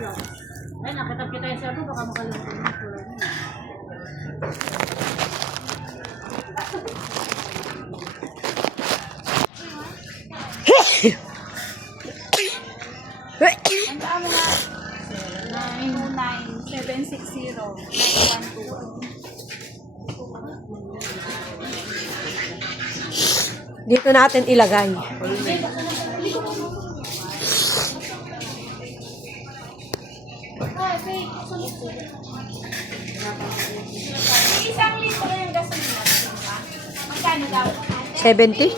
Ay, nakita kita yung cellphone, baka makalimutan mo ito. Ang tama nga, 929-760-912. Dito natin ilagay. Isang litro yung gasolina. Magkano daw? 70?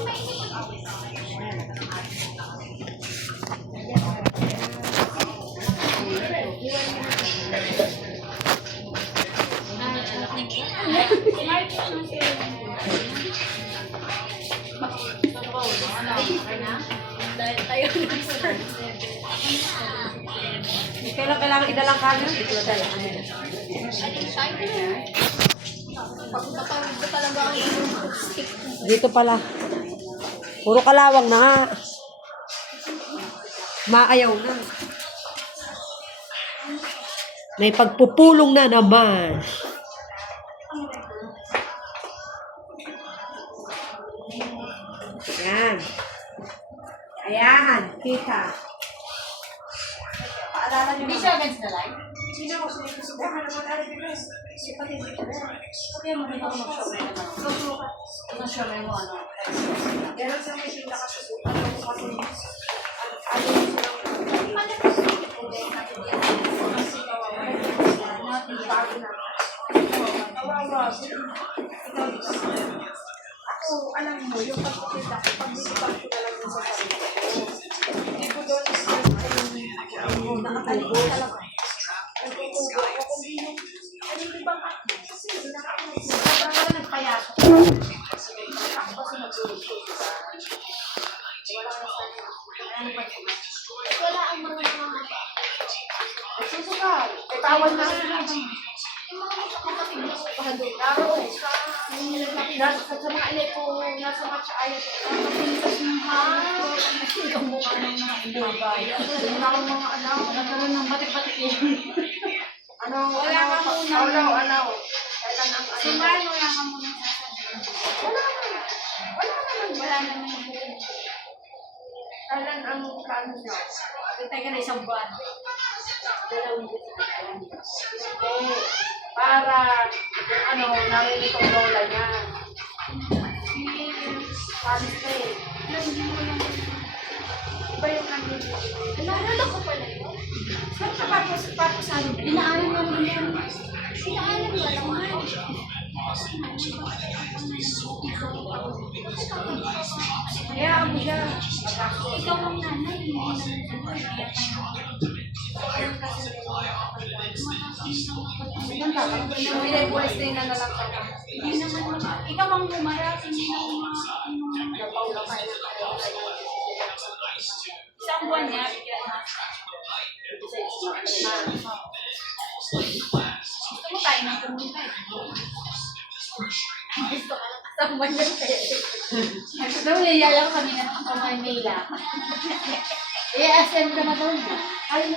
Kailangan idalang camera, hindi ko dala. Dito pala. Puro kalawang na nga. Maayaw na. May pagpupulong na naman. Ayan. Ayan, kita. Paalala niyo Hindi siya against the light? Sino mo? Sino mo? Naman alibigay. Sipatid mo siya. Kaya mo dito ako mag-show na naman. Mag-show na mo ano. Pero sa may sila kasubukan mo kasi ano ako, alam mo, yung pagkakita ko, pag-ibig ko talaga sa sarili ko. Hindi ko doon nakataligo talaga. Nagkukuha ko kung di yung ibang ako. Kasi nagpayasok. Ako kasi nagsulit ko. Wala na sana. Wala ang mga nagsusuka. Tawan na sila. Yung mga kapatid mo sa pahadong. Laro sa mga elepo, nasa matcha ayaw. Nakapilitas ng hangin. Ang mukha ng mga ibabay. Wala akong mga alaw. Nagkaroon ng batik-batik yun. Wala ka muna. Alaw. Kailan ang alaw. Sumahan mo lang ka muna sasabihin. Wala naman. Kailan ang kano niya? Hintay ka na isang buwan. Para narinig ang lola niya. Pante. Iba yung nandito. Naalala ko pala yun. Saan ka tapos ano? Dinaanan mo naman yan. Dinaanan mo naman. Kaya mo siya. Ikaw ang nanay. May voice din na nalang ka. Hindi naman. Ikaw ang humarap. Hindi naman. Isang buwan niya. Bigyan na. Gusto mo tayo ng pumunta eh. Gusto ka lang kasama niya kayo. Gusto mo niyaya ko kanina ng kamay nila. I-SM ka na doon. Ay,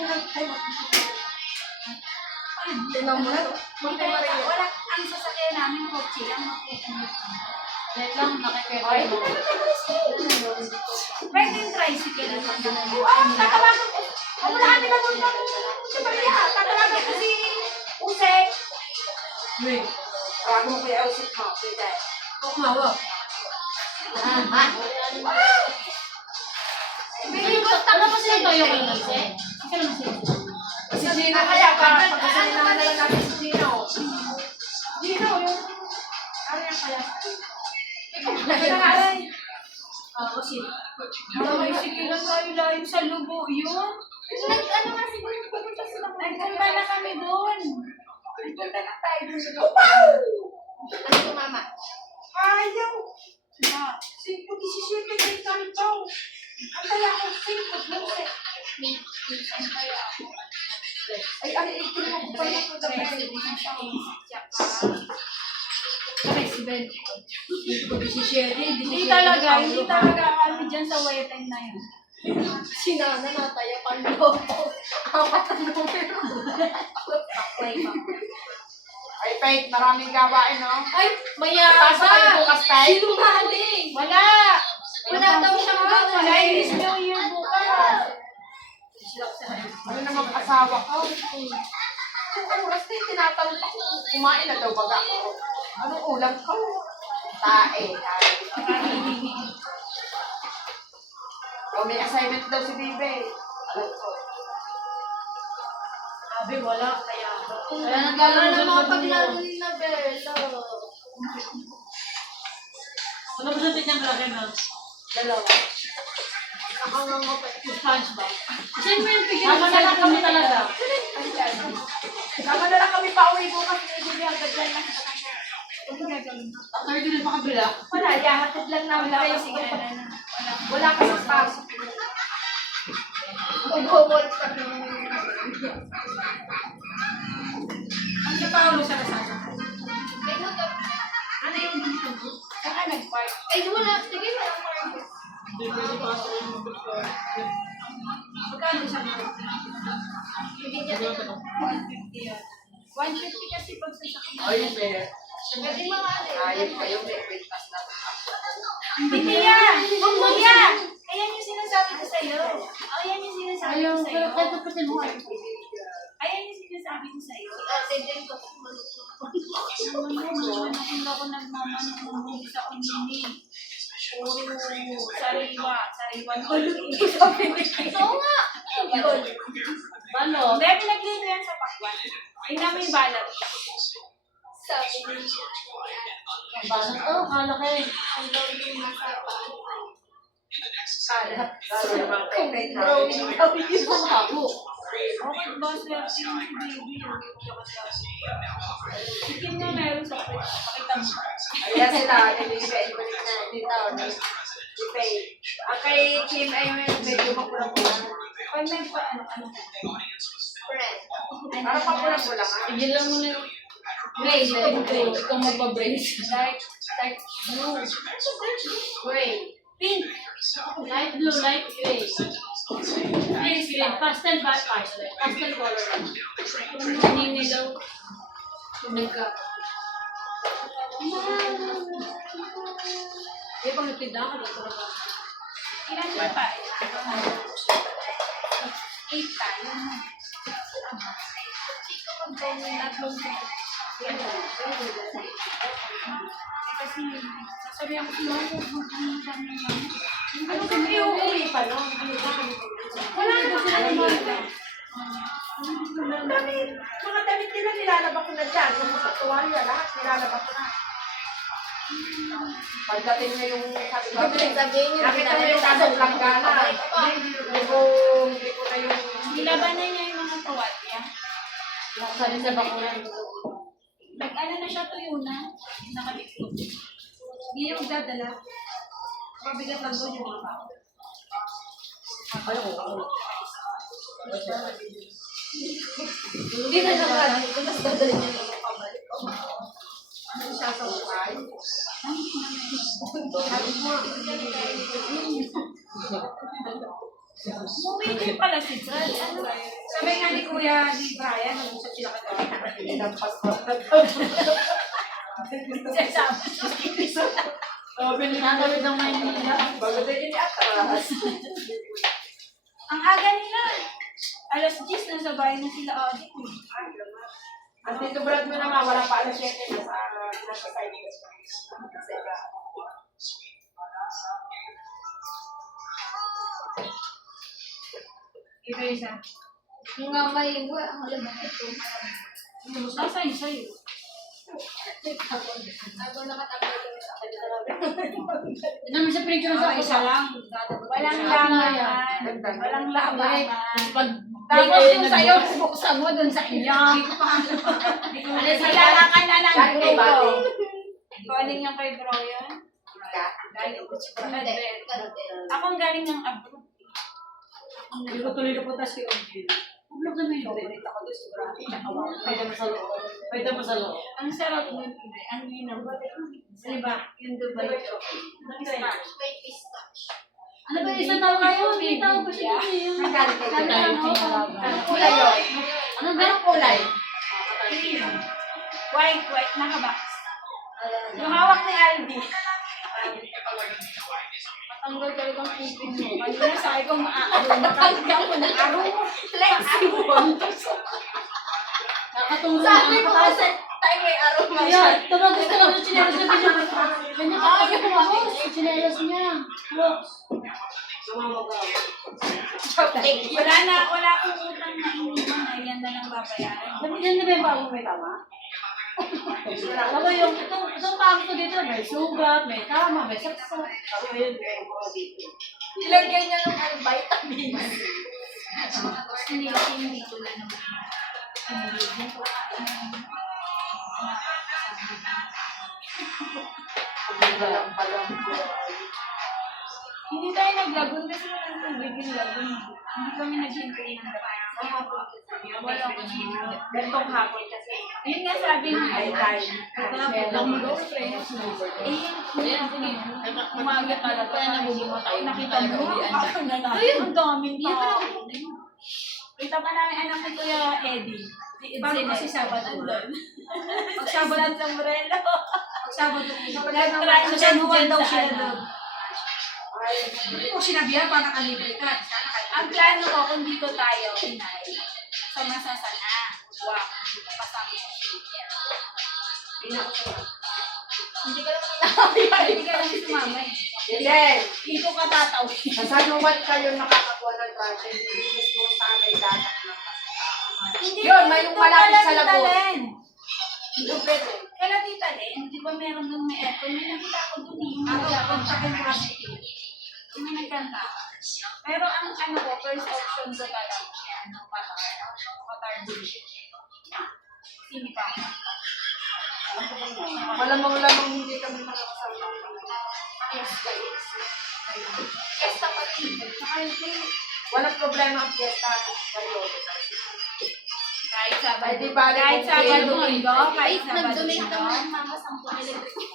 Tingnan mo na. Wala. Ang sasakyan namin, kotse lang. Net lang, nakikita Ay, mo. Pwede yung tricycle naman. tatawagan ko. Wala kami na muna. Tatawagan ko si Usek. Wait. Tawagan mo kuya Usek mo. Pwede. Hawak. Tapos na ito yung kasi. Kasi lang siya. Si Gino kaya pa. Pagkasabi naman na lang natin si Gino. Gino, yung... Ano yan kaya? Nagkakaray. Ako sila. May sigilan tayo layo sa lubo yun. Nag-ano nga siguro, pupunta sila. Nagpunta na kami doon. Nagpunta na tayo doon sa lubo. Ano ito, mama? Ayaw. 5:17 kayo kami to. Ang kaya ako, 5:12. Ay, tingnan ko pa yung Kaya si Ben. Hindi ko si Sherry. Hindi talaga kami dyan sa waiting na yun. Sinana nataya panloko. Apat ang numero. Baklay. Ay, Faith, maraming gawain, no? Ay, Pasok kayo mayaba. bukas, Faith. Sinungaling. Wala! Wala daw siyang gawa. Chinese New Year bukas. Ano naman asawa ko? Ang oras na yung tinatanong ako. Kumain na daw baga ako. Anong ulam ko? Tae. O, may assignment daw si Bibe. Alam ko. Sabi, wala. Kaya. Kaya naglalaro ng mga paglaro ni Bella. Ano ba sa tinyang laki, Mel? Dalawa. Nakangangapit. SpongeBob. Saan mo yung pigil? Sama na lang kami talaga. Sama na lang kami pa uwi bukas. Hindi agad yan lang. After din pa kabila. Wala, yahatid lang namin Wala kayo. kasi nga. Wala ka sa pasok. Mag-homework kami. Ang si Paolo sa kasama. May hotok. Ano yung dito? Saka nag-park. Ay, wala. Sige, walang parang. Hindi ko si Pastor yung mag-park. Magkano siya mo? Bibigyan nila. 150 yan. 150 kasi pag sasakyan. Ay, be. Pwede mga ano. Ayos kayo, may breakfast na. Hindi yan! Kuya! Ayan yung sinasabi ko sa'yo. Ayan yung sinasabi ko sa'yo. Ayan yung sinasabi ko sa'yo. Ate din ko. Hindi ako nagmamanong sa kumini. Puro sariwa. Sariwa na ulo. Oo nga. Yun. Balo? Hindi, pinaglito yan sa pakwan. Ay namin yung balat. Sabi niya. Balat? Oh, kala kayo. Ang gawin yung nasa paan. Kalat. Lalo naman kay Faith. Drawing daw yung habo. Okay, boss, yung si baby. Si Kim na meron sa fridge. Pakita mo. Ayan sila, nilibigay ko na dito. Si Faith. Ang kay Kim ay medyo mapula-pula. Pag may pa, ano. Friend. Parang mapula-pula ka. Igilan mo na yung brace. Ikaw magpa-brace. Light blue. Gray. Pink. Light blue, light gray. Pink, green. Pastel ba? Pastel color lang. Kung naninilaw. Nagka. Di ba nagtida ka dito na ba? Ilan ba pa? 8 tayo. Chiko mag-gawin tatlong Kasi sasabihan ko si Mama, magkakaroon naman. Ano kami uuwi pa, no? Wala na sila ni Mama. Ang dami, mga damit nila nilalaba ko na dyan. Yung mga tuwalya, lahat nilalaba ko na. Pagdating na yung sabi ko, Sabihin niyo. nakita mo yung nasa Langgana. Hindi ko na yung... Nilabanan niya yung mga kawatya. Sabi sa bakuran. Nag-ano na siya tuyo na. Nakabikot. Hindi niya magdadala. Mabigat lang doon yung mga tao. Hindi na naman. Mas dadalhin niya yung pabalik. Ano siya sa buhay? Umuwi din pala si Chad. Ano? Sabi nga ni Kuya ni Brian, nag-usap sila ka daw. Inampas ko. Pinatawid ng Maynila. Bago din yung atras. Ang aga nila. Alas 10 na sa bahay na sila audit. At dito Brad mo naman, wala pa alas 7 nasa side ko. Iba isa. Yung nga may iwa, ang alam ito. Nasa yun sa'yo. Ako nakatanggal ko sa akin talaga. Namin sa picture sa isa lang. Walang laman. Walang laman. Tapos yung sa'yo, buksan mo dun sa inyo. Ano silalakan na lang Galing kay Bati. Galing yung kay Bro yun. Galing ko sa Ako ang galing ng abroad. Hindi ko tuloy na punta si Ogil. Huwag na may favorite ako doon sa grabe. Pwede mo sa loob. Pwede mo sa loob. Ang sarap nun, Ibe. Ang linaw. Diba? Yung Dubai chocolate. May pistache. Ano ba isang tao kayo? May tao pa siya. Nagalit kayo. Anong kulay Kulay yun? Anong Anong kulay? White, nakabox. Yung hawak ni Aldi. Matanggal talagang pipin mo. Kanina sabi ko maaaro. Matanggal mo na aro. Flexible. Nakatulong Sabi ang ko katas. kasi tayo may aroma siya. Ayan, tumagos ka lang yung chinelos na pinyo. Ganyan ka kasi tumagos. Yung chinelos niya. Look. Wala akong utang na iniwan na yan na lang babayaran. Yan na ba yung bago may tama? Ako itong bago ko dito, may sugat, may tama, may saksak. Ako yun, Ilagay niya ng vitamins. hindi ko lang naman. Hindi tayo naglagon kasi walang tubig yung lagon. Hindi kami naghintay ng dami. Wala ko Gantong hapon kasi. Yun nga sabi ng Alcay. Umaga talaga. Kaya nabubumatay. Nakita mo. Ako na natin. Ang daming tao. Kita pa namin anak ni Kuya Eddie. Bago kasi Sabado. Pag Sabado sa Morelo. Pag Sabado. Nag-transgender daw siya doon. Hindi ko sinabihan para nakalibre ka. Ang plano ko kung dito tayo, inay, sa masasana. Wow. Kasama sa shooter. Hindi ka naman nakakaya. Hindi ka lang sumama eh. Yes! Dito ka tatawin. Nasanuwan kayo nakakakuha ng budget. Hindi mismo sa amin dapat na. Hindi Yun, may yung malapit sa lagot. Hindi pwede. Kaya Tita Len, di ba meron nung may aircon? May nakita ko dun eh. Yung nagkakanta ko yung yung nagkanta. Pero ang ano ko, first option ko talaga. Qatar Beach. Sini pa. Malamang hindi kami makakasama. Yes, guys. Yes, tapat dito. Saka hindi, walang problema ang fiesta. Kayo. Kahit Sabado. Ay, di bali Kahit kung Sabado kailan. Linggo. Kahit Sabado Nag-donate Linggo. kami ng mama 10 electric.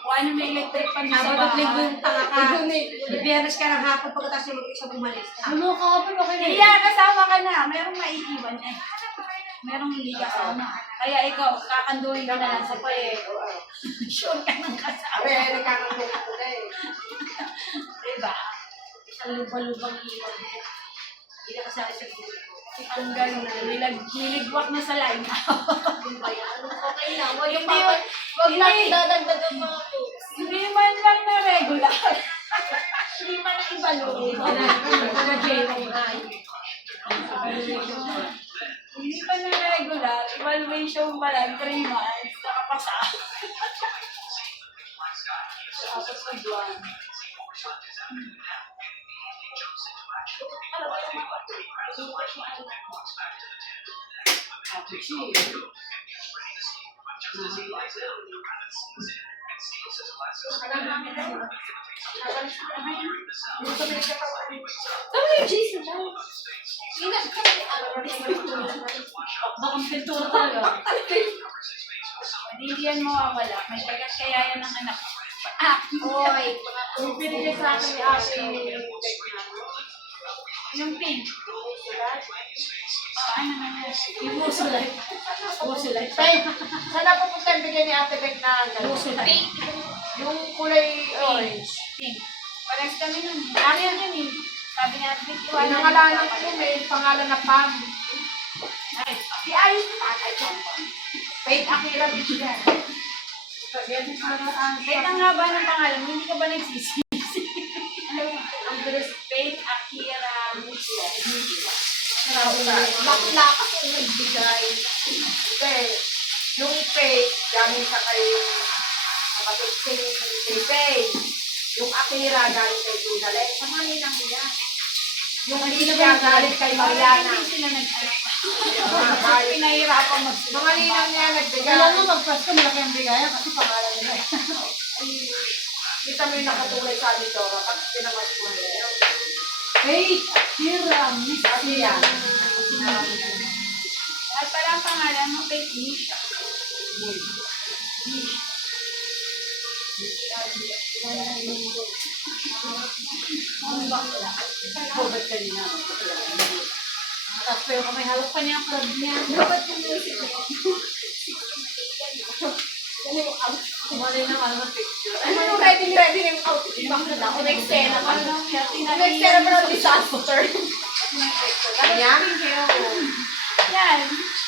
Kung ano may electric pan sa Sabado at Linggo bahay. yung tanga ka. Biyernes ka ng hapon pagkatapos yung mag-isa bumalis. Ano ka pa ba kayo? Iya, kasama ka na. Merong maiiwan eh. Merong hindi kasama. Kaya ikaw, kakanduhin ka na lang sa pae. Sure ka ng kasama. Abe, nagkakaroon ko na eh. Diba? Isang lubang-lubang iwan. Hindi na kasali sa grupo. Itong gano'n na, niligwak na sa line. Okay lang. Huwag Hindi, wag lang hindi. dadagdagan mga tips. Hindi man lang na regular. Hindi man na ibaluin. Hindi pa na regular. Evaluation pa lang, 3 months. Nakapasa. Tapos na buwan. Jason, ingat ka. Bakang pintura talaga. Hindi yan mawawala. May tagat kaya yan ng anak. Hoy, Yung binigay sa akin ni ate Yung pink. Ano na yan? Yung musulay. Musulay. Pink! Saan na pupunta yung bigay ni ate Beck na gano'n? Musulay. Yung kulay orange. Pink. Pares kami nun. Akin yun eh. Sabi niya, Pink, iwanan. Pinangalanan ko may pangalan na Pam. Ay, Si Ayos na tatay ko. Faith Akira Beach yan. kahit ang haba ng pangalan mo, hindi ka ba nagsisisi? Ang bilis. Faith Akira bakla kasi nagbigay. Kasi, yung Faith, galing sa kay kapatid si Faith. Yung Akira, galing kay Junale. Sa mga ninang niya. Yung Alicia, galing kay Mariana. Hindi sila nag-anak. Galing. Pinahirapan mag Mga ninang niya nagbigay. Wala na mag-pasko, malaki ang bigayan kasi pangalan nila. Kita mo yung nakatulay sa Alidora. Pag pinamas mo niya. Wait, Hiram, Miss Asia. At pala ang pangalan mo, Faith Nisha. Hubad ka rin naman. Tapos pero kung may hawak pa niya ang club niya. Dapat yung music na yun. Ano yung outfit? Kumali na ano picture. Ano yung ready na yung outfit? Bakit na ako na-extend pa? Na-extend pa ng disaster. Ganyan? Yan.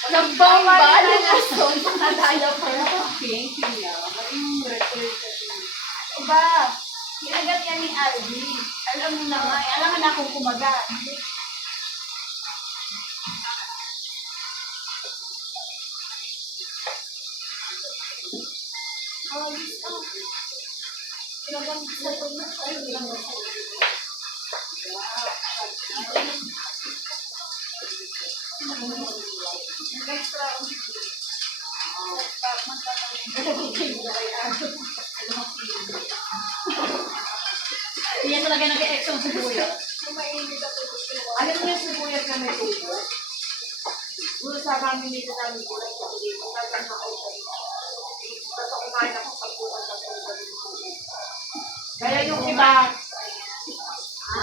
Nagbamba na nason. Nadaya pa na. Thank you na. Yung record Diba? Kinagat yan ni Aldi. Alam mo na nga. Alam mo na kung kumagat. Yan talaga nag-exo sa buhay. Alam niyo yung sibuyas na may tubo? Gulo sa kami dito namin gulay sa dito. Talagang na-open. Basta kumain ako sa puwan sa puwan. Kaya yung iba,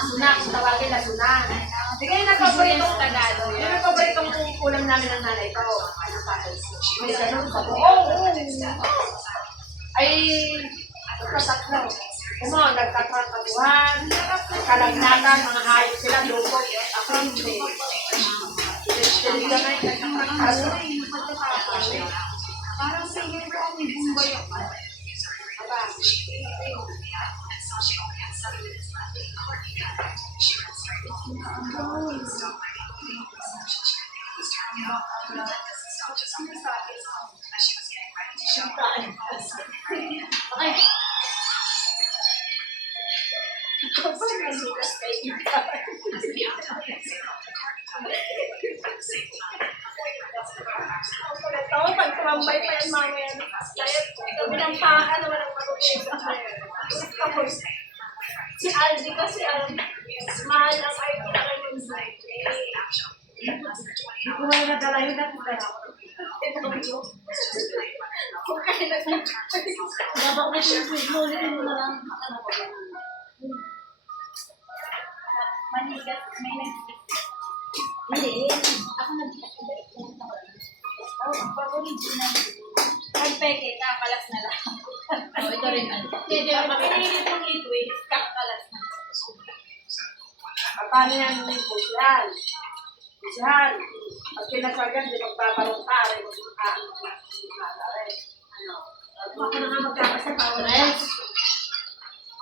sunak, tawagin na sunak. Sige, yung paboritong Tagalog. Yung paboritong ulam namin ng nanay ko. Ano pa? May ganun sa buong. Ay, tatlo. Kumo, nagtatratabuhan, kalagnagan, mga hayop sila, lupo. Ako hindi. Hindi ka na yung Parang sige ko ang bumbay ako. Ay, Ito, pag tumambay pa yan mamaya. Kaya gabi ng paan, walang marunong tapos, si Aldi kasi mahal ang ID na kayo ng Kung may nadala yun, nakita na ako. Kung kaya nag- dapat na siya mo na lang. Manigat, may hindi. Ako pag-original. Pag-peke, kakalas na lang. Oh, ito rin. Hindi, pinilit mong i-twist, kakalas na lang. Paano yan yung social? Social. Pag pinasagyan, di magbabalong ka, rin magkakain ka. Ano? Ako na nga magkakasa pa. Yes.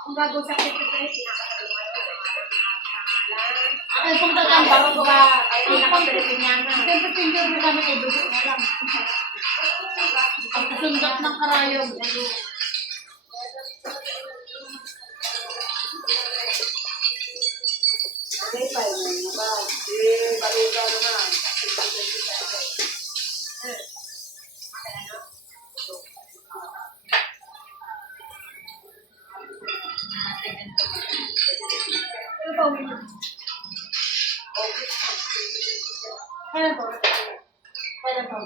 Kung gagawin sa secretary, pinakasal Ay, punta ang lang. baro ko ba? Ay, pinaka-Pilipiniana. Siyempre, finger mo kami kay Dugo na lang. Pagkasundot ng karayog. Okay, fine. Ano ba? Balita naman. Kaya to? Kaya to?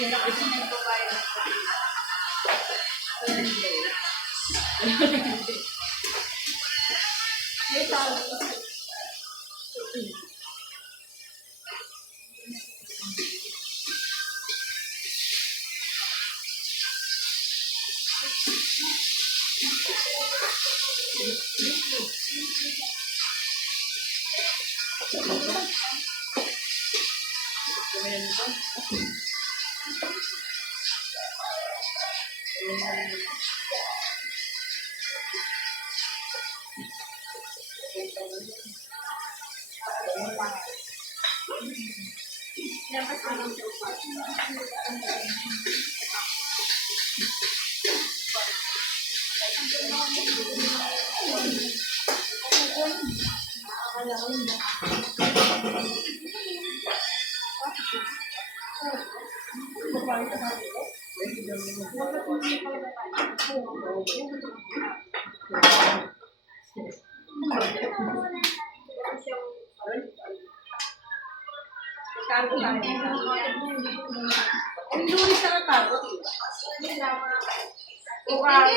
Hindi na kasi nagbabayad ng May tao. cargo tayo. Ang lunes na cargo. Bukas,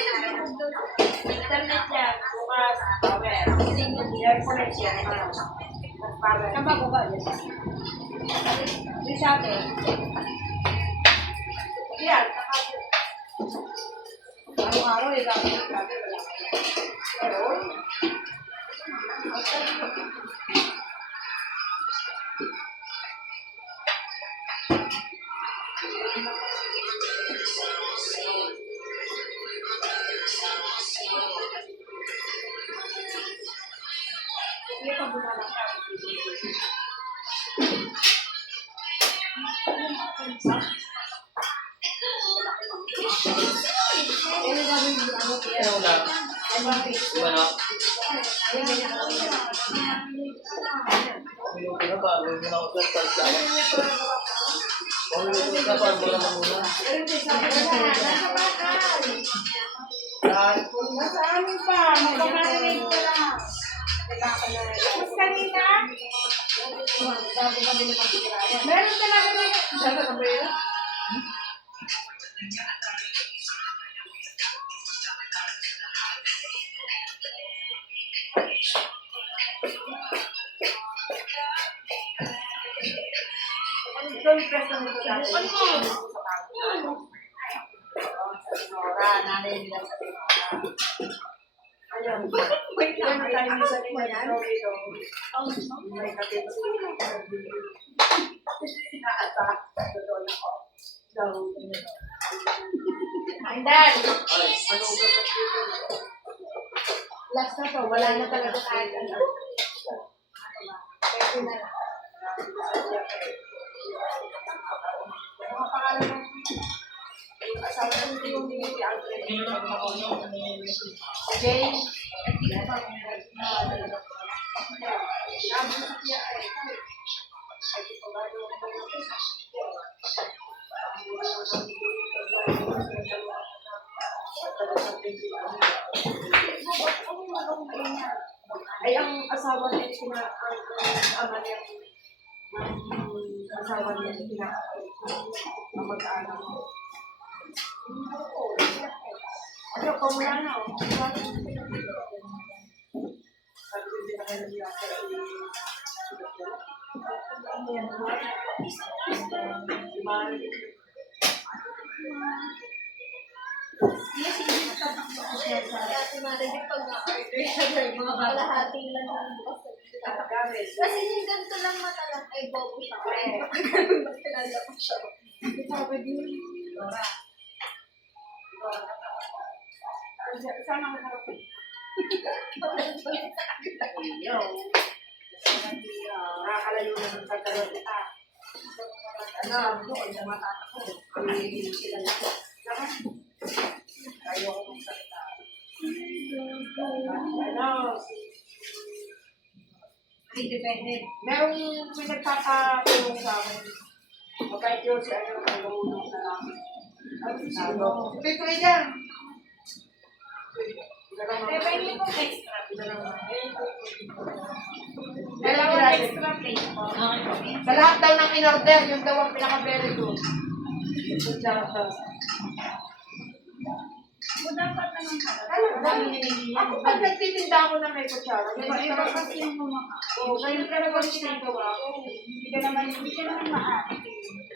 internet yan. Bukas, power. Aircon yan. Power. Saan ba ba? Di sa atin. Yan. Araw-araw eh. Pero, nasa amin pa. Magkakarinig ka lang. Mas kanina? Meron talaga na yun. Sabi ka ba yun? Nanay nila sa ayun. Wait lang. Tayo sa nila. May kapit. Naata. And then, last na to. Wala na talaga kahit ano. Pwede na lang. Mga pangalan ng asawa ng yung binili Alfred. Jay. Ay, ang asawa niya, ang ama niya, ang asawa niya, ang mag-anak. Ano, kung wala na, Dati marinig pag na-order siya, mga kalahati lang yung bukas. Kasi yung ganito lang matalang ay bobo siya. Mas talaga pa siya. sabi din, sana ako harapin. Yo. Nakakalayo na ng pagdalo kita. Ano, doon sa matata ko. Sila lang. Ayaw ko mong salita. Ano? Independent. Merong may nagpapatulong sa amin. Mabait yun si ano, nag-uulong na namin. Ano? Ito yan. Pwede po extra. Dalawa extra plate. Sa lahat daw ng in-order, yung daw ang pinaka-very good. Dapat naman pala. Ako pag nagtitinda ako na may kutsara. Iba kasi yung kumakain. Oo, ganyan talaga yung ginagawa ko. Hindi ka naman maaari.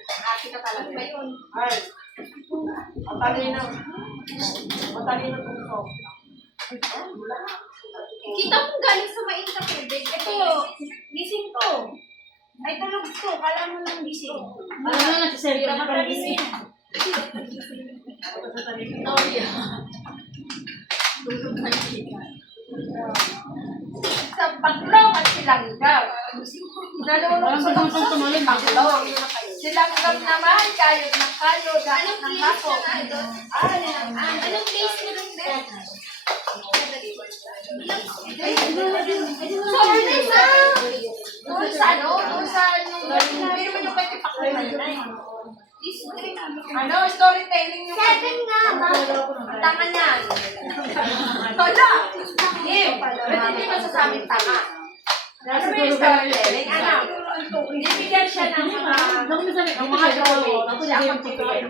Ate ka talaga. Ay. Matalino. Matalino puso. Kita mo galing sa mainit na tubig. Ito, gising to. Ay, tulog to. Kala mo nang gising. Alam mo na, nagsiserve ka na para gising. Sa Baglong at Silanggam. Nalulong sa Baglong. Silanggam naman, kayod na kayod. Dahil ng hapon. Anong place mo rin, Beth? Sorry na. Doon sa ano? Doon sa pero mo yung pwede pakliman. Ano? Storytelling yung Seven nga, ma. tanga niyan. Hala! Hindi masasabing tanga. Ano ba yung storytelling? Anak, bibigyan siya ng mga drawing. Siya ang magbibigay.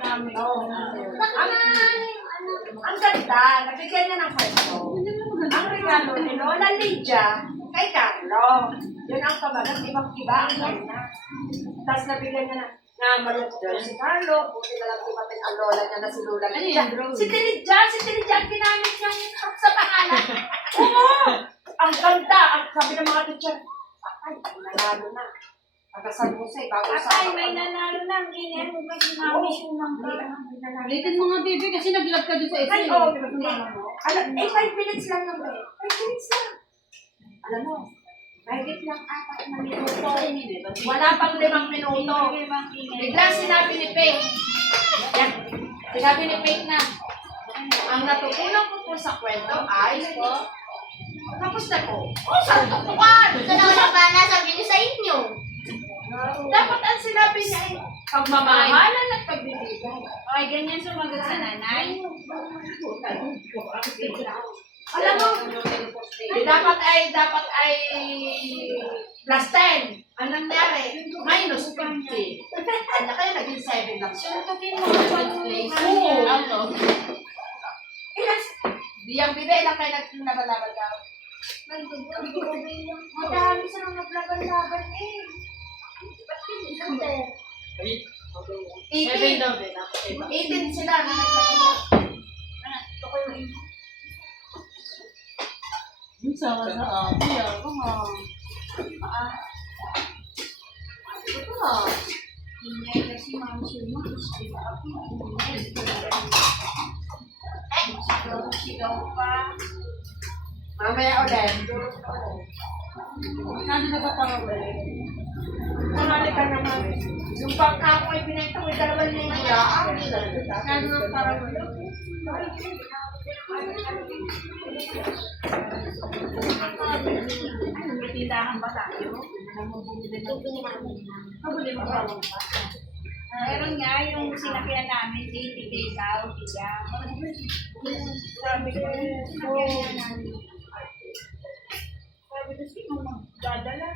Ang ganda, nabigyan niya ng kwento. Ang regalo ni Lola Lydia kay Carlo. Yun ang kabagat, ibang-iba ang kanya. Tapos nabigyan niya na malot doon si Carlo. Buti na lang dumating ang lola niya na si Lola Lydia. Si Tilidja ang ginamit niyang sa pangalan. Oo! Ang ganda. Ang sabi ng mga teacher, ay, nanalo na. Pagkasalmusay, bago sa Atay, may nanalo na. Ang ganyan mo ba sinamiss yung mga Ulitin mo nga, baby, kasi nag-love ka doon sa Ay, essay. oo. 5 minutes lang yung 5 minutes lang. Alam mo, mahigit lang 4 na minuto. Wala pang 5 minuto. Biglang sinabi ni Peg. Yan. Sinabi ni Peg na, ang natutunan ko po sa kwento ay, tapos na po. Oh, saan tutukan? Ito na wala ba nasabi niyo sa inyo? Dapat ang sinabi niya ay, pagmamahalan at pagbibigay. Ay, ganyan sumagot sa nanay. Alam mo, dapat ay plus 10. Ang nangyari, minus 50. Ano kaya naging 7 lang. Suntukin mo ang pag-uwi. Oo. Biyang bibay lang kayo naglalaban ka. Madami sa mga naglaban-laban eh. Ba't hindi? 7 daw, baby. 18 sila na naglaban. Sama sa ate, ako nga. Ingay kasi mga sumas. Diba ako? Sigaw pa. Mamaya ulit. Nandun na ka para ulit. Marami ka naman. Yung bangka ko ay pinenta ko 2,000 lang. Nandun na para ulit. May tindahan ba tayo? Pabuli mo ba? Meron nga yung sinakyan namin, JTK daw, siya. Sabi ko, sinakyan namin. Sabi ko, sino magdadala?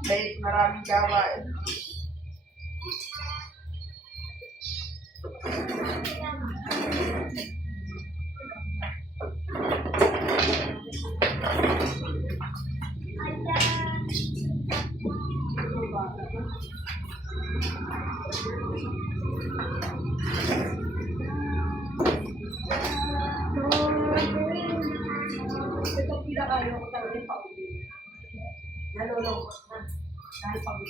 Dahil maraming gawain. Ito pinakayo ko talaga yung pauwi. Nalulungkot na. Dahil pag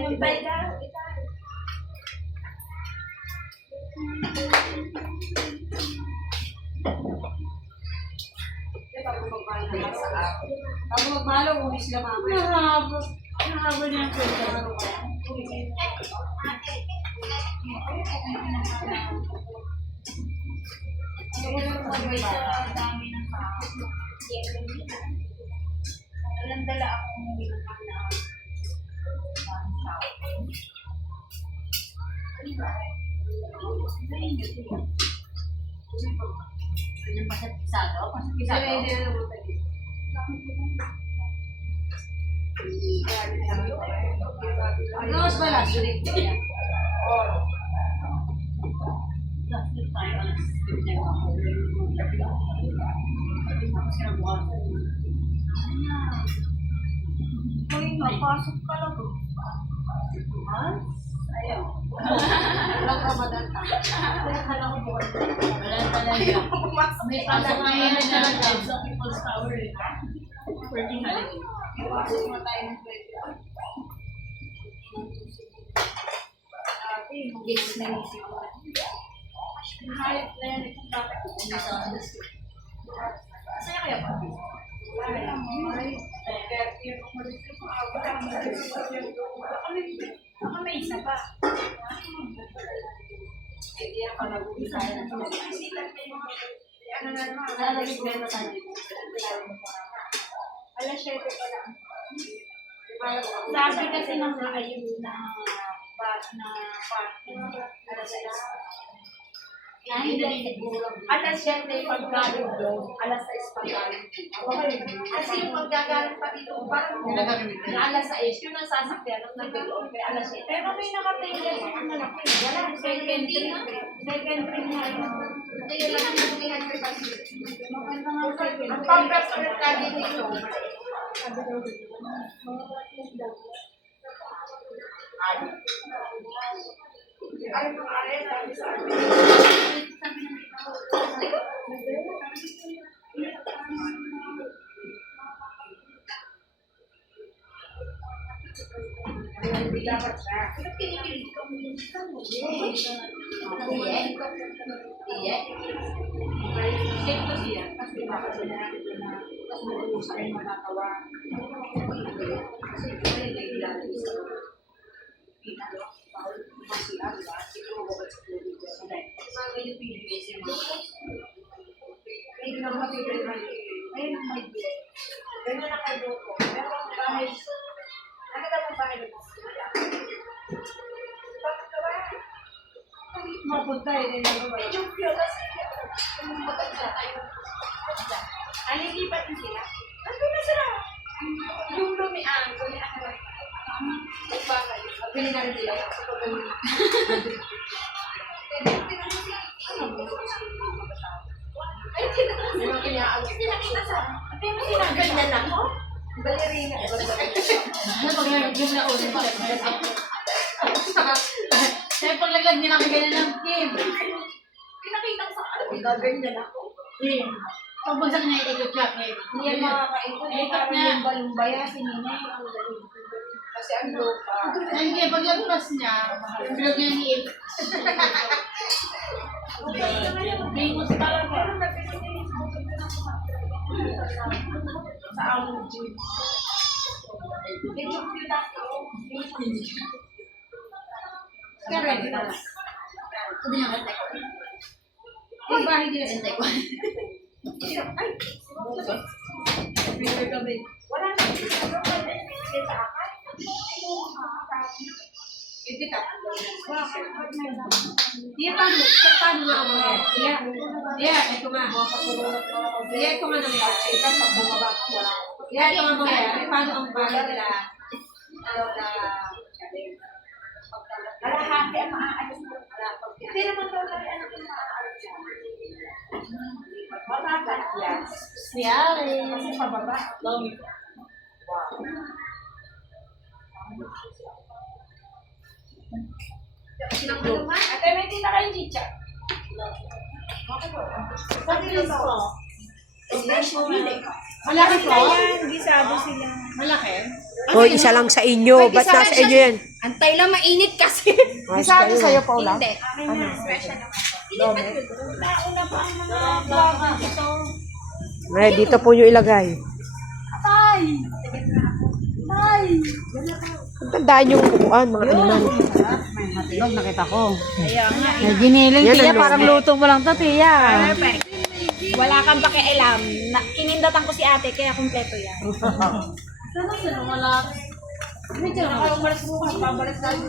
Yung bayda, itay. Bago magmalo, uwi sila mamaya. Nahaba niya ang kwento. Dami ng tao. Walang dala akong Yung pasat pisado, pasat pisado. Ano mas balas? Uy, napasok ka lang. Ayaw. Walang Ramadan ka. Wala talaga. May pasok na yan na sa People's Tower. Working holiday. Pasok na tayo ng 20. Ate, mag-gets na yung isip ko. Mahayop na yan. Saan kaya pa? Baka may isa pa. Hindi ako nag-uusaya. Ano na naman? Alas 7 pa lang. Sabi kasi ng mga ayun na party. Alas 6. Ay, alas 7 paggaling doon, alas 6 paggaling dito. Kasi yung maggagaling pa dito, parang na alas 6, yun ang sasakyan ng nagdoon, kaya alas 7. Pero may nakatingin sa mga malaki. Wala, second ring na yun. Kaya lang ang nagbihan ko kasi. Ang pang-personal lagi dito. Ay, mga arena, sa Mapunta eh. Alilipat din sila. Ano na sila? Yung lumiang. Bagay. Pili na rin sila. Ay, tinakita sa... Ate, mo sinaganyan ako? Balerina. Ano pag yung naulin pa? Kaya pag laglag niya na ganyan ng game. Pinakita ko sa ano, gaganyan ako. Pag bagsak niya ikot siya. Hindi yan makakaikot. Ikot na. Lumba-lumbaya, si Ninay. Kasi ang lupa. Hindi, pag lagpas niya, bilog niya ni Ip. Bingus talaga. Sa among gym. Medyo cute ako. Kaya ready na lang. Sabi niya, rentay ko. Yung bahay din rentay ko. Ay! Wala na. Sa akin. Hindi ka. Iya, paano na ako yan? Iya, ito nga. Iya, ito nga naman. Iya, ito nga mga yan. Paano ang bahay nila? Ano na... Kalahati ang maaalis mo. Hindi naman daw tayo ano kung maaalis siya. Matatas yan. Siyari. Kasi pababa. Long. Sinanggaluman. Ate, may tita kayong chicha. Pag-ilis ko. Malaki po? Gisado sila. Malaki? O, isa lang sa inyo. Ba't nasa inyo yan? Antay lang, mainit kasi. Gisado sa'yo, Paula? Hindi. Special naman. Nauna pa ang mga vlog dito. Ay, dito po nyo ilagay. Tay! Tay! Tandaan yung upuan, mga animal. Log, nakita ko. Kaya nga. May giniling, Yan tiya. ang Parang log. luto mo lang to, tiya. Perfect. Wala kang pakialam. Kinindatan ko si ate, kaya kumpleto yan. Sino wala? Nakaumalis mo ka, babalik tayo.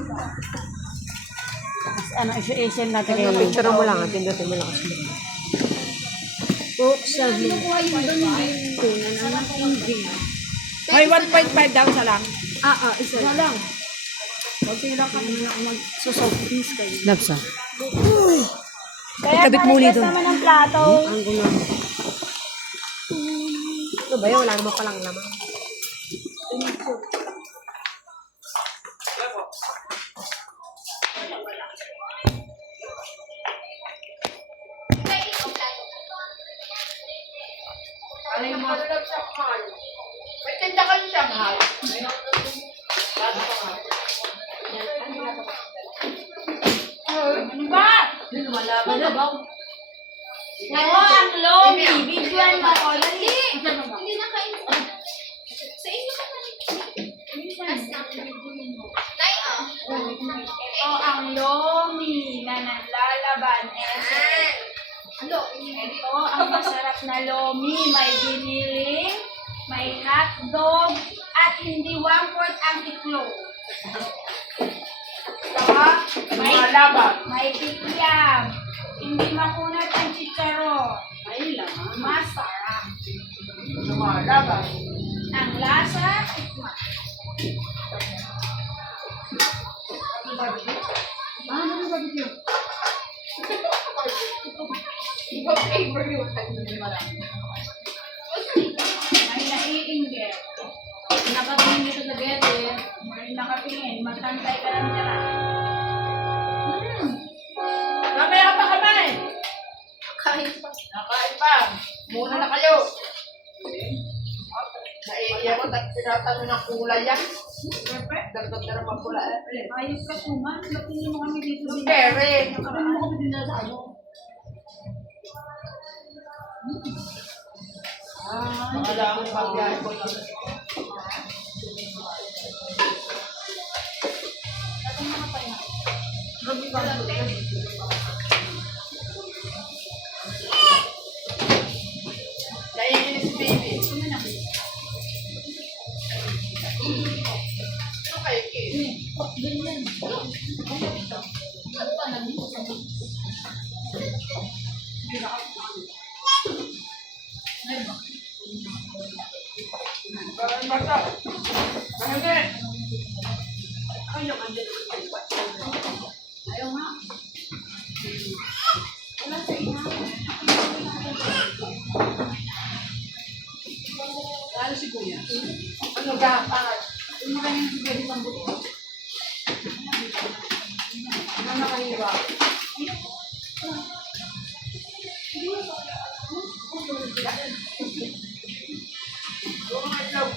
Ano, issue natin kayo. Picture mo lang, pindutin mo lang kasi. Oops, sabi. Ay, 1.5 daw sa lang. Isa lang. Kunti lang kami na mag-soft drinks kayo. Labsa. Kaya Ikabit muli palitas doon. naman ang plato. Ang gulo. Ito ba yun? Wala naman palang laman. Ano yung mga Shanghai? May tinda ka ng Shanghai. Ano ba? Lumalaban na ba? Ako ang Lomi. Visual na ko. Dali. Hindi na kayo. Sa inyo ka Nay, Ito ang Lomi na naglalaban. Ano? Ito ang masarap na Lomi. May giniling, may hotdog, at hindi 1/4 ang itlog. Saka, lumalaban. May kikiam. Hindi makunat ang chicharon. Ay, lang. Masarap. Lumalaban. Ang lasa, tikman. Ikaw favor yun. May naiinggit. Nakatingin dito sa bete. May nakatingin. Magtantay ka lang tira. Mamaya pa kami. Kain pa. Nakain pa. Muna na kayo. Naiiyak ko at tinatanong ng kulay yan. Dagdag na naman kulay. Ayos ka suman. Ba't mo kami dito din? Pere. Nakaraan mo kami din na sa ano. Alam mo pagbiyahe ko lang. Naiinis si baby. Ano kayo, kid? Basta. Mahali. Ayaw nga. Wala sa ina. Lalo si Kuya. Ano gapan? Yung mga yung pwede pang buto. Ano nakahiwa? Yung mga itlog.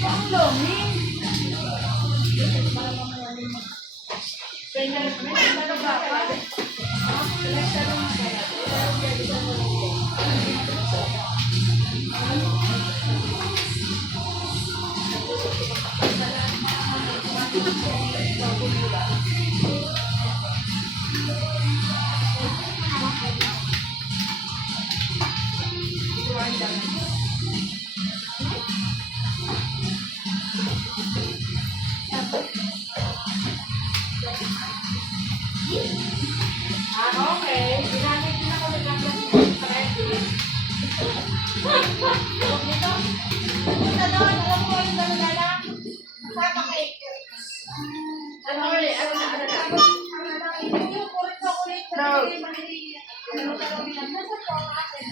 Ang Lomi. Okay. Ginamit din ako ng ganda ng credit. Punta doon. Alam mo yung dala-dala. Sapa kay Ano ulit? Ano na? yung kulit sa kulit. No. Ano talaga nasa po ang akin.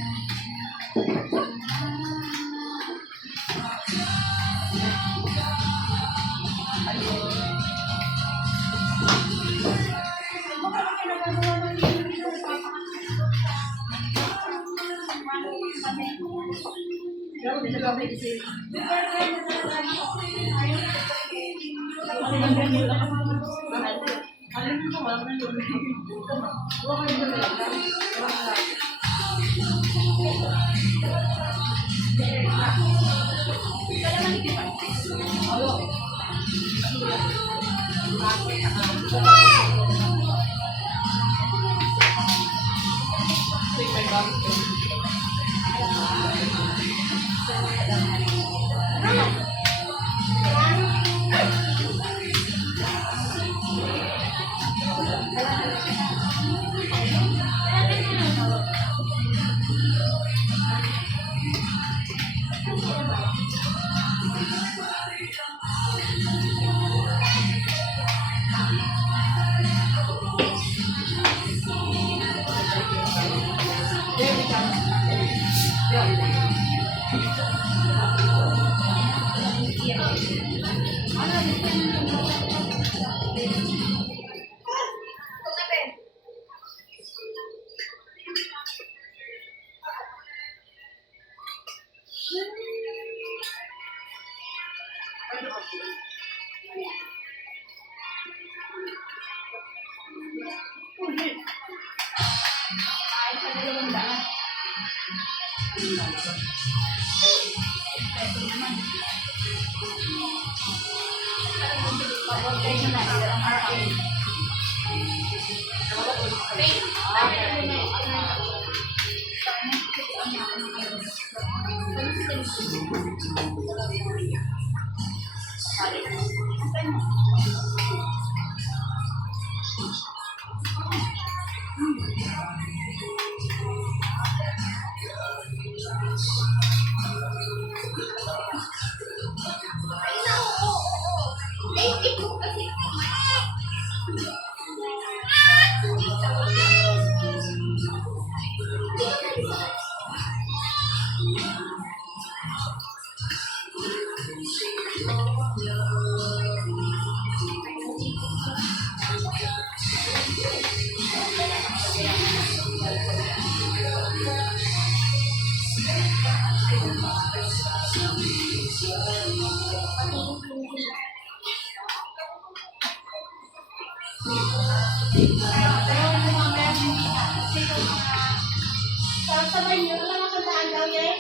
Sabay niyo, wala nga saan daw yan.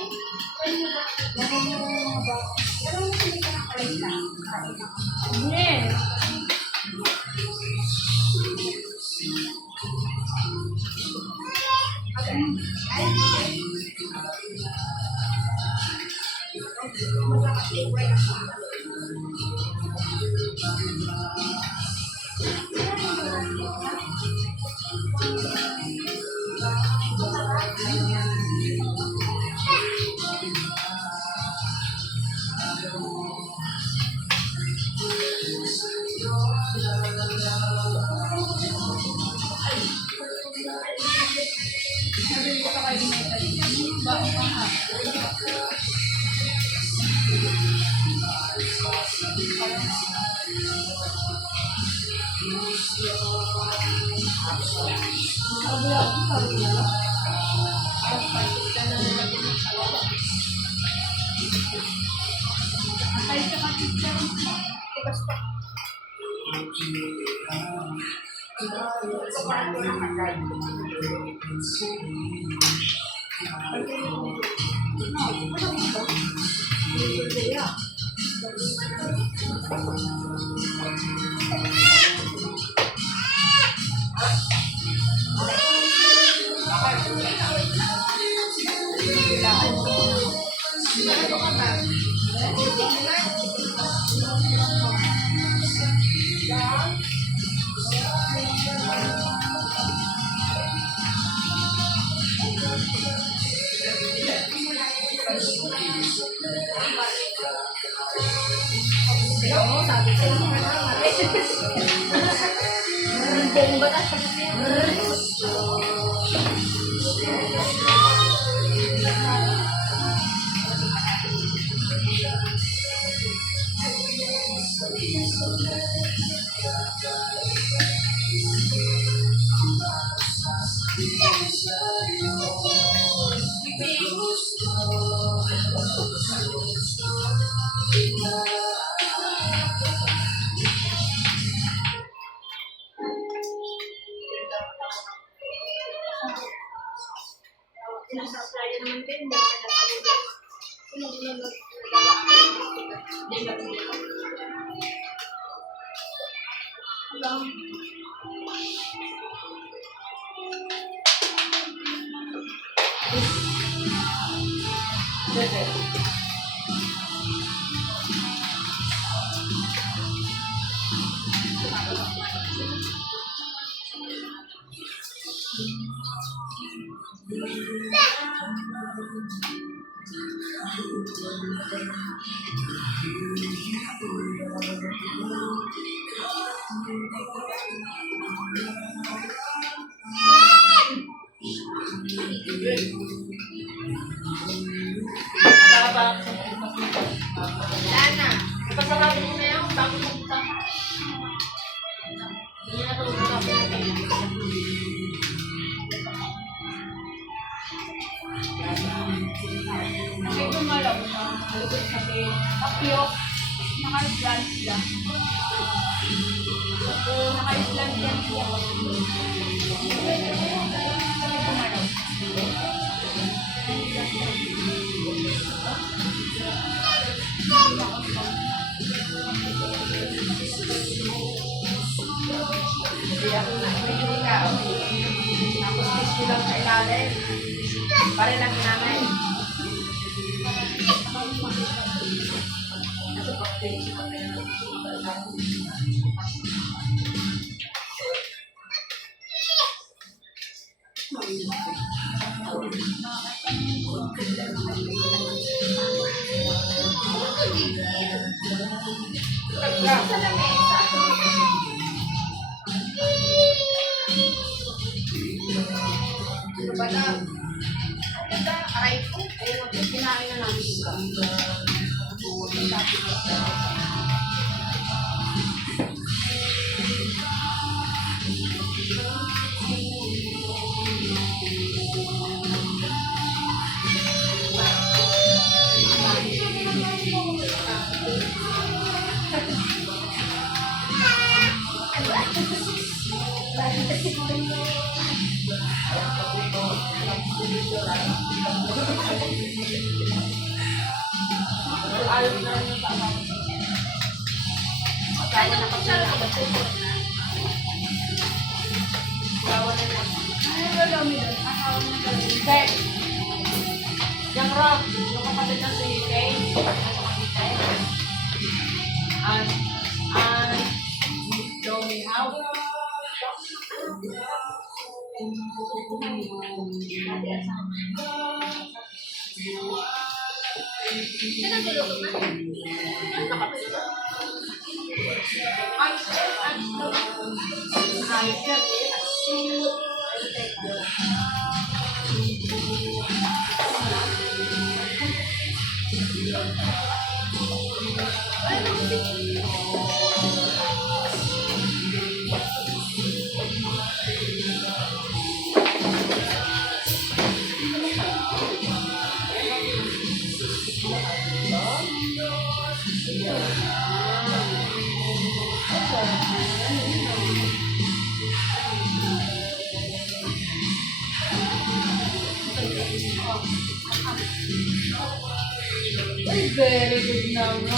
Yes. Wala na. Ipasalamin mo na yan bago pumunta. Hindi na ito. May gumalaw na. Malugod sabi. Kapiyok. Naka-island sila. Naka-island yan siya. Sabi gumalaw. Hindi ako na ikaw. Tapos tissue lang sa ilalim. Pare lang inanay. Nasa pag-finish ko na yun. Sa lamesa. Ano ba na? Ano ba? Aray ko. Kinain na namin ka. Ayaw na rin yung tama. Kaya na kung siya lang ako. Gawa na lang. Ano ba daw nila? Asawa na daw. Hindi. Yung Rob, yung kapatid na si Kay, nasa kapitay. Domi House. Saan ang gulo ko na? Ay, very good naman.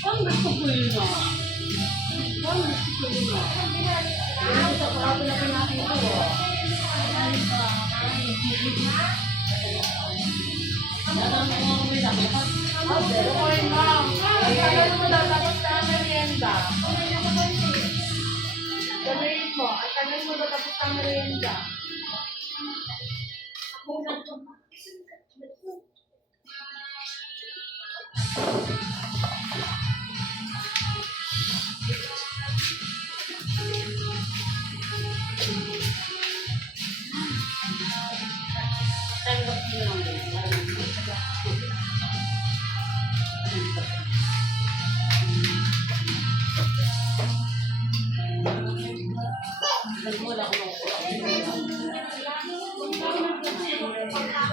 Ang gusto ko yun na. Ang gusto ko yun na. Ang gusto ko ako na pinakita ko. Pero ko rin, ma'am. Ang tagal mo daw tapos na ang merienda. Gawin mo. Ang tagal mo daw tapos na ang merienda.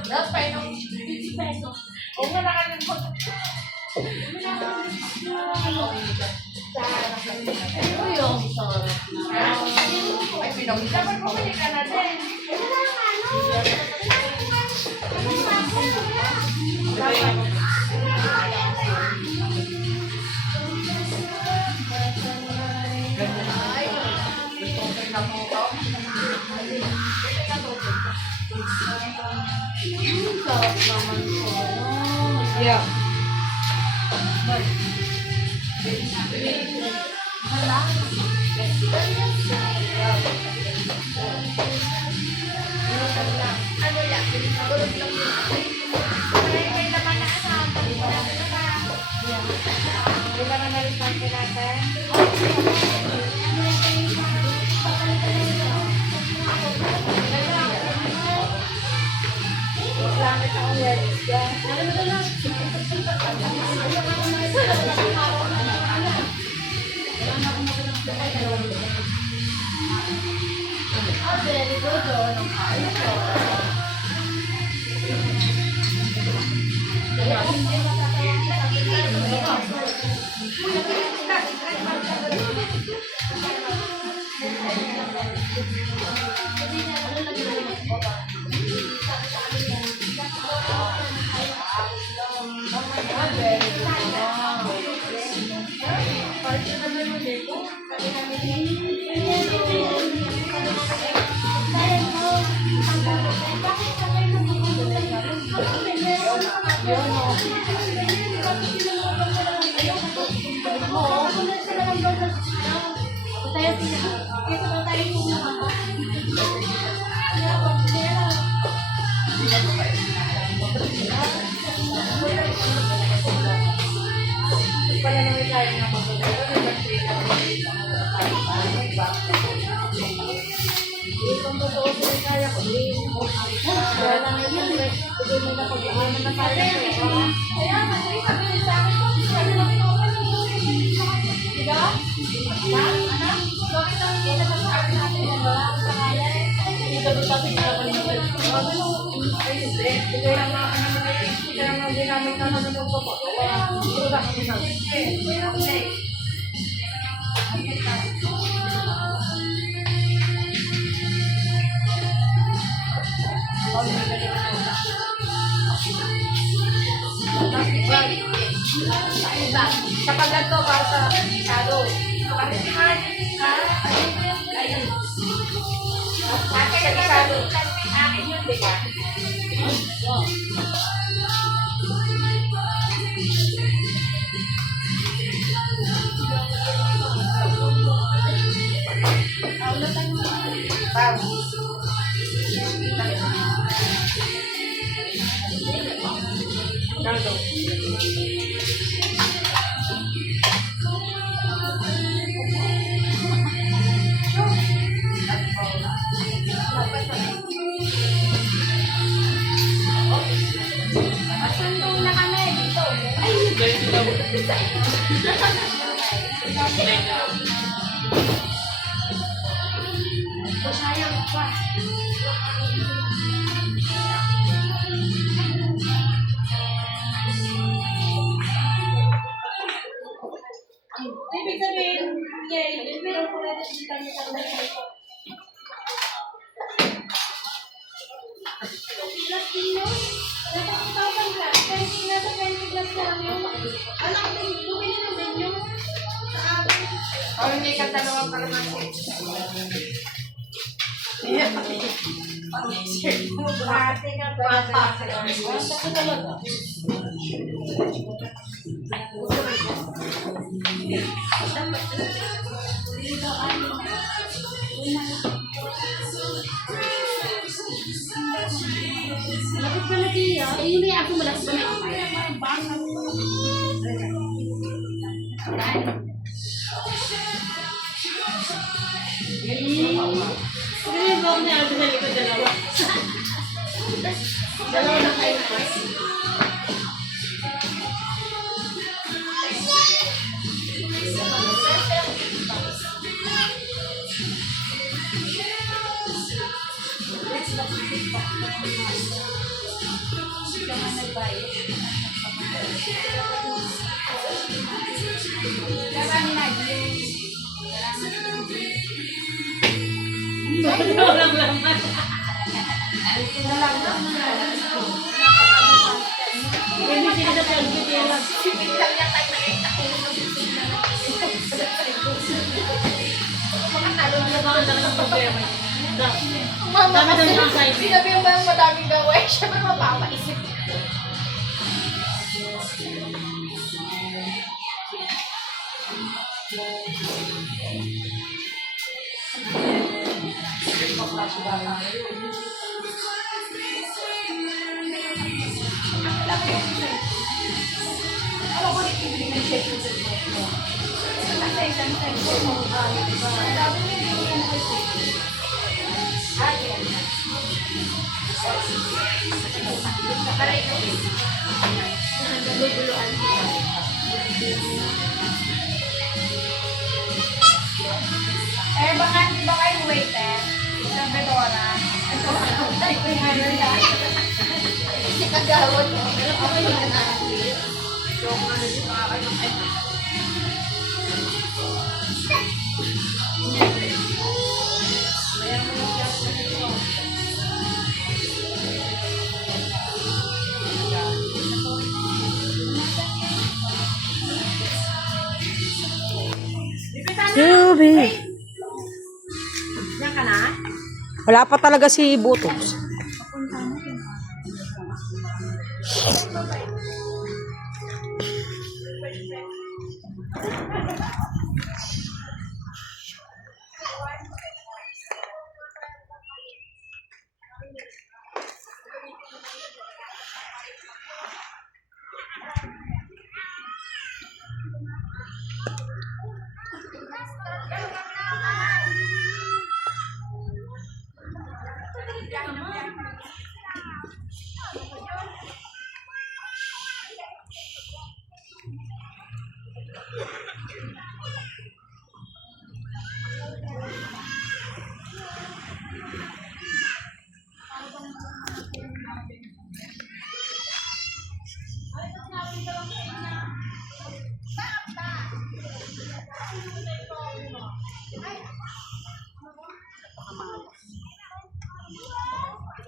Dapat pa yun. 50 pesos. Oo nga nakanin ko. Ay, pinong. Dapat mo kanya ka na din. Ay, gusto ko rin na po ito. Sarap naman po. Yeah. Ano lang, tulog lang yun. May laman na asahan. May laman na rin natin natin. Salamat ako, Wednesday. Oh, very good. Oh. Sa pagganto para sa shadow. Bakit si Man? Ha? Ayun. Ate, sa shadow. Akin yun, di ba? Ibig sabihin, yay, meron po rin kami sa O, hindi ka dalawang kalamansi. Ate ka ba? Lapit pala tiya. Eh, yun na ako malaki ba na? Sabi ba ako niya sa likod dalawa? Dalawa na kayo na. Walang laman. Hindi sila sa chalkit yan lang. Mga talo na lang ang problema. Mama Dami kasi, ng assignment. sinabi mo yung madaming gawin, syempre mapapaisip. Eh, baka hindi ba kayo waiter? Isang bedora. Kasi kagawad mo. Ako yung anak. Subi. Yan ka na? Wala pa talaga si Butox.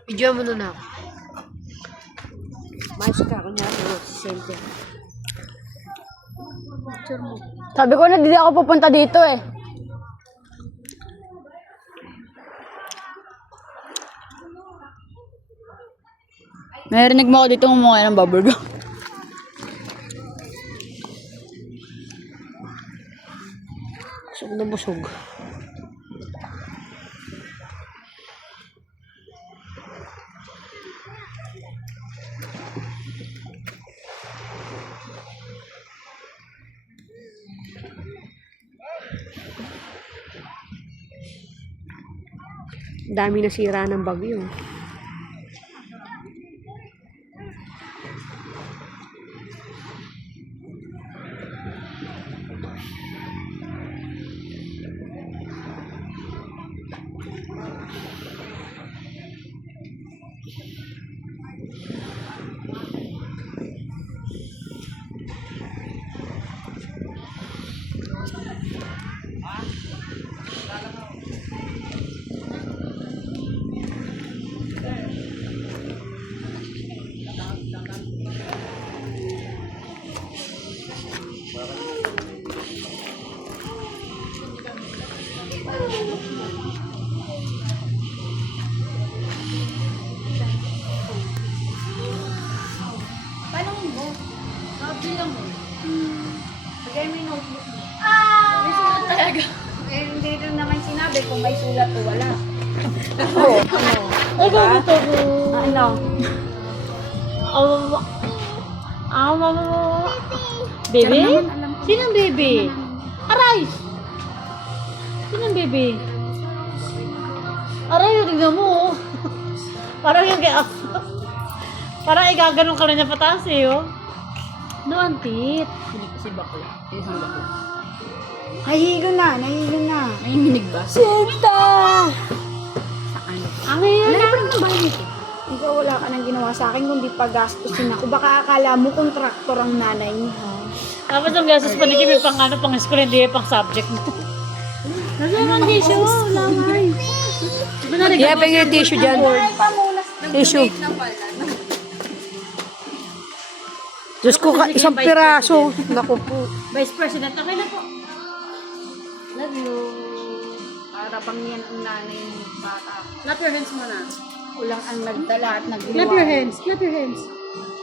Video mo na ako. Mais ka, kunyari mo, sente. Sabi ko na, hindi ako pupunta dito eh. Narinig mo ako dito ngumunga ng bubble gum. Busog na busog. Dami nasira ng bagyo. Bigay mo yung notebook mo. May sulat talaga. Eh, hindi rin naman sinabi kung may sulat o wala. Ay, ganito ko. Ano? Baby? Sinong baby? Aray! Sinong baby? Aray, tignan mo. Oh. Parang yung kaya parang igaganon ka na niya pataas eh, oh. No, antit. Hindi kasi bakla. Isang bakla. Nahihilo na, nahihilo na. Nanginginig ba? Sinta! Ang ngayon na. Ikaw wala ka nang ginawa sa akin kundi pagastusin ako. Baka akala mo kontraktor ang nanay niya. Tapos ang gastos pa ni Kim, pang ano, pang school, hindi pang subject mo. Nasaan ang tissue? Wala nga eh. Yeah, pengin yung tissue dyan. Tissue. Diyos ko, isang piraso. Naku po. Vice President, okay na po. Love you. Para Tapang yan ang nanay ng bata. Clap your hands muna. Kulang ang nagdala at Clap your hands. Clap your hands.